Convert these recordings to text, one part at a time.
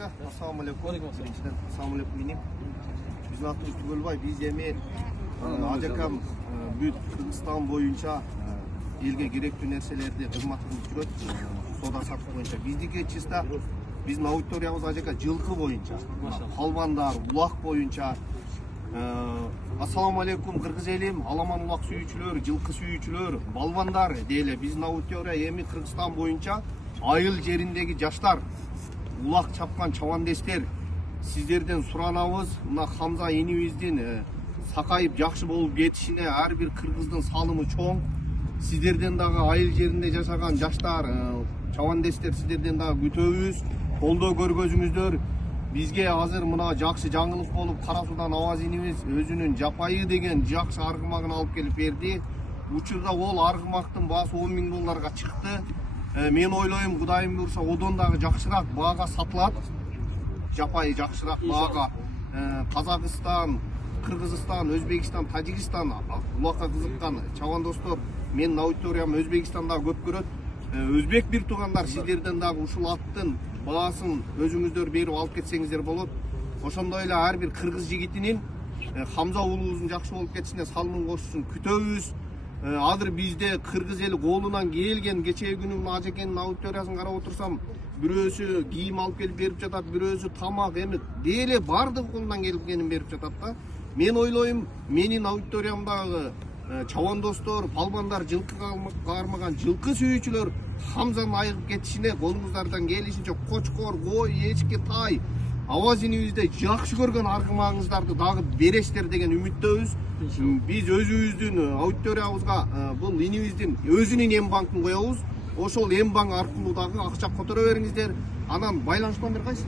Assalamu alaikum. Birinchidan assalomu alaykum mening. Bizning atimiz Tug'ulboy. Biz emin ajakam büyük Kırgızistan boyunca elge gerekli narsalarni xizmat qilib turadi. Soda satib boyunca. Bizdiki чисто bizning auditoriyamiz ajaka жылқы boyunca. Halvandar, ulaq boyunca. Assalamu alaikum Kırgız elim, Alaman ulaq suyucular, жылқы suyucular, balvandar deyle. Bizning auditoriya emin Kırgızistan boyunca айыл жеріндегі жаштар, улақ чапқан чавандестер, сіздерден сұранабыз, мына Хамза енебиздин сақайып жақсы болып кетишине әрбір кыргыздын салымы чоң. Сіздерден дағы айыл жерінде жашаған жаштар, чавандестер сіздерден дағы күтөбүз, колдоо көргөзүңүздөр. Бизге азыр мына жакшы жаңылык болуп, Кара Судан Аваз энебиз өзүнүн Жапайы деген жакшы аргымагын алып келип берди. Учурда ол аргымактын баасы $10.000 чыкты. Мен ойлойм, Кудайым буйрса, одан дагы жакшыраак баага сатылат. Жапайы жакшыраак баага. Казакстан, Кыргызстан, Өзбекстан, Тажикстан улакка кызыккан чавандостор, менин аудиториям Өзбекстанда көп көрөт. Өзбек бир туугандар, сиздерден дагы ушул аттын баасын өзүңүздөр берип алып кетсеңиздер болот. Ошондой эле ар бир кыргыз жигитинин Хамза уулубуздун жакшы болуп кетишине салымын кошушун күтөбүз. Азыр бизде кыргыз эли колунан келген, кечээ күнү ажекенин аудиториясын карап отурсам, бирөөсү кийим алып келип берип жатат, бирөөсү тамак, эми деле бардыгы колунан келгенин берип жатат да. Мен ойлойм, менин аудиториямдагы чавандостор, балбандар, жылкы кармаган жылкы сүйүүчүлөр Хамзаны айыгып кетишине колуңуздардан келишинче кочкор, кой, эчки, тай, Аваз энебизде жакшы көргөн аргымагыңыздарды дагы бересиздер деген үмүттөбүз. Биз өзүбүздүн аудиториябызга бул энебиздин өзүнүн эм банкын коебуз. Ошол эм банк аркылуу дагы акча которо бериңиздер. Анан байланыш номер кайсы?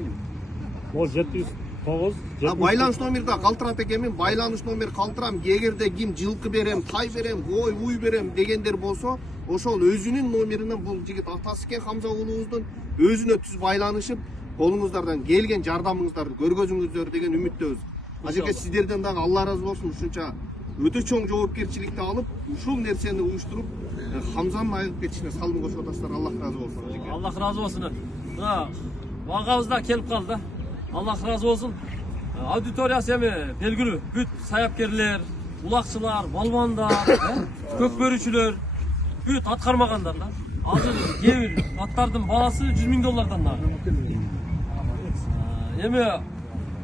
Ол 709. Байланыш номерде калтырат экенмин. Байланыш номер калтырам. Эгерде ким жылкы берем, тай берем, кой, уй берем дегендер болсо, ошол өзүнүн номеринен бул жигит атасы экен Хамза уулубуздун өзүнө түз байланышып, колуңуздардан келген жардамыңыздарды көргөзүңүздөр деген үмүттөбүз. Ажеке сиздерден дагы Алла разы болсун, ушунча өтө чоң жоопкерчиликти алып, ушул нерсени уюштуруп, Хамзанын айыгып кетишине салым кошуп атасыздар. Аллах разы болсун. Ажеке. Аллах разы болсун. Мына багабыз да келип калды. Аллах разы болсун. Аудиториясы эми белгилүү. Бүт саяпкерлер, улакчылар, балбандар, көк бөрүчүлөр, бүт аткармагандар да. Азыр кээ бир аттардын баасы $100.000 да. Эми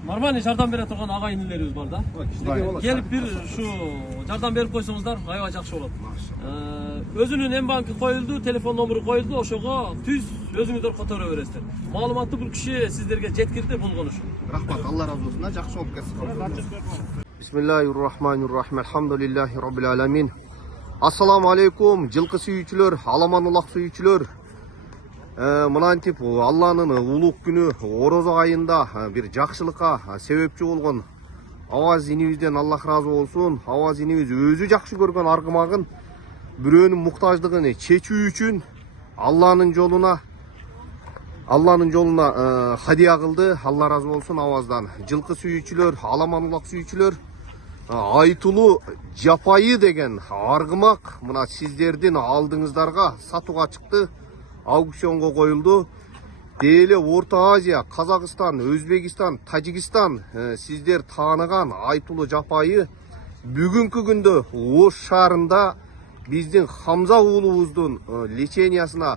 нормальный жардам бере турган ага инилерибиз бар да. Келип бир ушу жардам берип койсоңуздар, аябай жакшы болот. Өзүнүн эм банкы коюлду, телефон номеру коюлду, ошого түз өзүңүздөр которо бересиздер. Маалыматты бул киши сиздерге жеткирди болгон ушу. Рахмат, Алла разы болсун. Жакшы болуп кетсин. Бисмиллахир-рахманир-рахим. Алхамдулиллахи rabbil alamin. Assalamu alaikum, жылкы сүйүүчүлөр, Аламан улак сүйүүчүлөр. Мынантип Алланын улук күнү Орозо айында бир жакшылыкка себепчи болгон Аваз энебизден Аллах разы болсун. Аваз энебиз өзү жакшы көргөн аргымагын бирөөнүн муктаждыгын чечүү үчүн Алланын жолуна хадия кылды. Алла разы болсун Аваздан. Жылкы сүйүүчүлөр, Аламан улак сүйүүчүлөр, айтулуу Жапайы деген аргымак мына сиздердин алдыңыздарга сатууга чыкты. Аукционго коюлду. Деле Орто Азия, Казакстан, Өзбекстан, Тажикстан сиздер тааныган айтулуу Жапайы бүгүнкү күндө Ош шаарында биздин Хамза уулубуздун лечениясына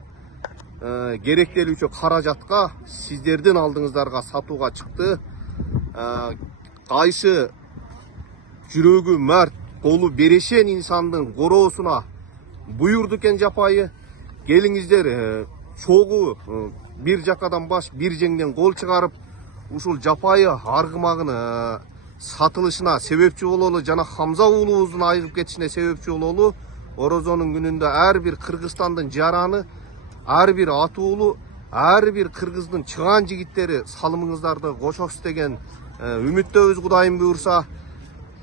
керектелүүчү каражатка сиздердин алдыңыздарга сатууга чыкты. Кайсы жүрөгү мәрт, колу берешен инсандын короосуна буйурду экен Жапайы. Келиңиздер, чогуу бир жакадан баш, бир жеңден кол чыгарып, ушул Жапайы аргымагын сатылышына себепчи бололу, жана Хамза уулубуздун айыгып кетишине себепчи бололу. Орозонун күнүндө ар бир Кыргызстандын жараны, ар бир ат уулу, ар бир кыргыздын чыган жигиттери салымыңыздарды кошосуз деген үмүттөбүз. Кудайым буйрса,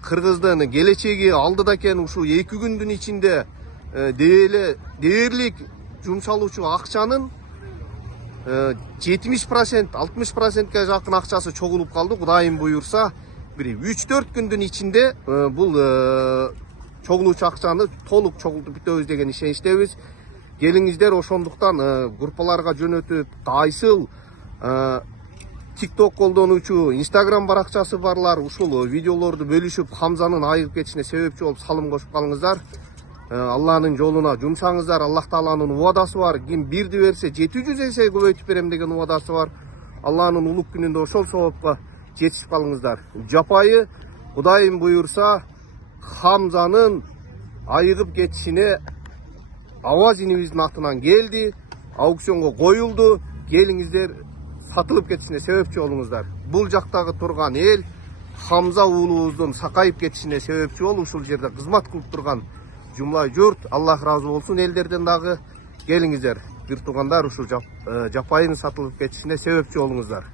Кыргыздын келечеги алдыда экен. Ушул 2 күндүн ичинде дээрлик жумшалуучу акчанын 70%, 60%ке жакын акчасы чогулуп калды. Кудайым буйрса, бир 3-4 күндүн ичинде бул чогулуучу акчаны толук чогултуп бүтөбүз деген ишеничтебиз. Келиңиздер, ошондуктан группаларга жөнөтүп, дайсыл TikTok колдонуучу, Instagram баракчасы барлар ушул видеолорду бөлүшүп Хамзанын айыгып кетишине себепчи болуп салым кошуп калыңыздар. Алланын жолуна жумшаңыздар. Аллах Тааланын убадасы бар. Ким бирди берсе 700 эсе көбөйтүп берем деген убадасы бар. Алланын улук күнүндө ошол соопка жетишип калыңыздар. Жапайы Кудайым буйурса Хамзанын айыгып кетишине Аваз инибиздин атынан келди. Аукционго коюлду. Келиңиздер, сатылып кетишине себепчи болуңуздар. Бул жактагы турган эл Хамза уулубуздун сакайып кетишине себепчи болуп ушул жерде кызмат кылып турган жумла журт. Аллах разы болсун элдерден дагы. Келиңиздер, бир туугандар, ушул жапайын сатылып кетишине себепчи болуңуздар.